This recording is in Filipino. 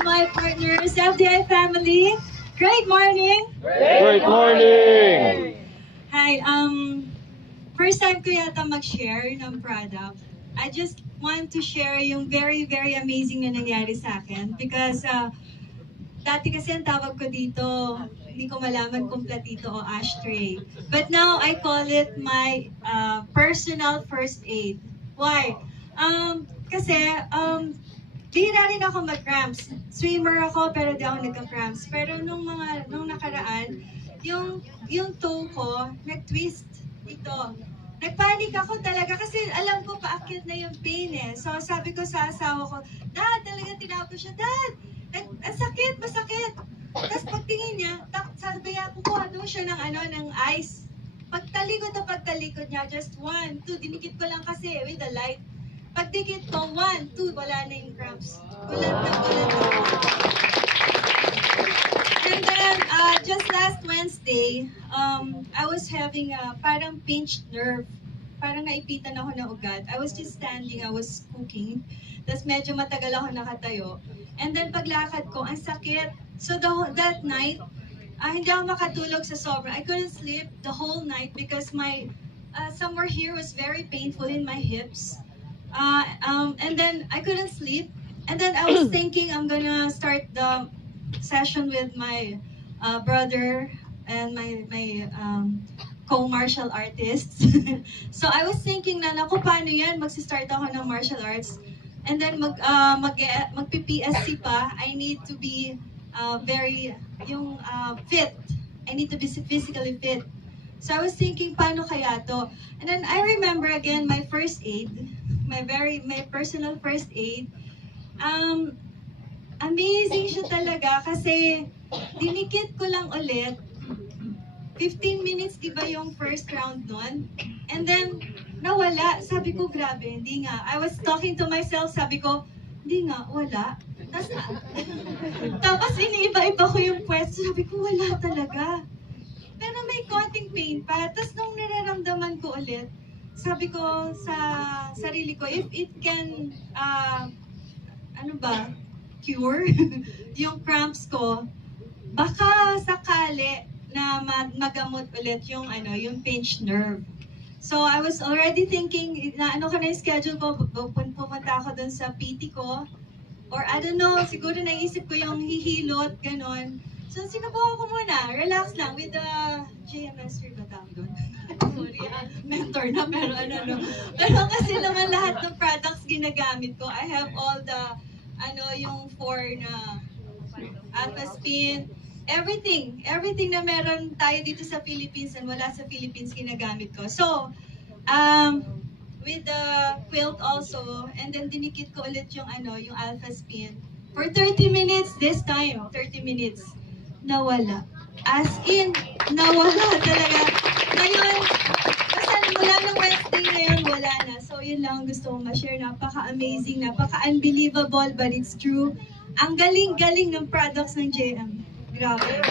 My partners, FDI family. Great morning. Great morning! Hi, first time ko yata mag-share ng product. I just want to share yung very, very amazing na nangyari sa akin because dati kasi ang tawag ko dito, hindi ko malaman kung platito o ashtray. But now I call it my personal first aid. Why? Kasi bihira rin ako mag-cramps. Swimmer ako pero di ako nagka-cramps. Pero nung nakaraan, yung toe ko, nag-twist ito. Nagpanik ako talaga kasi alam ko paakyat na yung pain eh. So sabi ko sa asawa ko, Dad, talaga tinawag ko siya, Dad, ang sakit, masakit. Tapos pagtingin niya, sabi niya, kukuha daw siya ng ice. Pagtalikod niya, just 1, 2, dinikit ko lang kasi with the light. Pagdikit ko, 1, 2, wala na yung cramps. Ulat na ako. And then, just last Wednesday, I was having a parang pinched nerve. Parang naipitan ako ng ugat. I was just standing, I was cooking. Tapos medyo matagal ako nakatayo. And then paglakad ko, ang sakit. So that night, hindi ako makatulog sa sobra. I couldn't sleep the whole night because my somewhere here was very painful in my hips. And then I couldn't sleep. And then I was thinking I'm gonna start the session with my brother and my co-martial artists. So I was thinking na, naku, paano yan? Magsistart ako ng martial arts. And then magpi-PSC pa, I need to be very fit. I need to be physically fit. So I was thinking, paano kaya to? And then I remember again my first aid, my personal first aid. Amazing siya talaga kasi dinikit ko lang ulit. 15 minutes, di ba yung first round nun? And then, nawala. Sabi ko, grabe, hindi nga. I was talking to myself, sabi ko, hindi nga, wala. Tapos iniiba-iba ko yung pwesto, sabi ko, wala talaga. Pero may konting pain pa. Tapos nung nararamdaman ko ulit, sabi ko sa sarili ko, if it can, cure yung cramps ko, baka sakali na magamot ulit yung pinched nerve. So I was already thinking na ko na yung schedule ko, pupunta ako dun sa PT ko, or I don't know, siguro naisip ko yung hihilot, ganon. So sinubukan ko muna, relax lang with the JMS ba tawag doon? Sorry, mentor na, pero Pero kasi naman lahat ng products ginagamit ko. I have all the, yung 4 na alpha spin, everything na meron tayo dito sa Philippines and wala sa Philippines ginagamit ko. So, with the quilt also, and then dinikit ko ulit yung alpha spin. For 30 minutes this time, 30 minutes. Nawala. As in, nawala talaga. Ngayon, basta mula ng Wednesday ngayon, wala na. So, yun lang gusto kong ma-share. Napaka-amazing, napaka-unbelievable, but it's true. Ang galing-galing ng products ng JM. Grabe.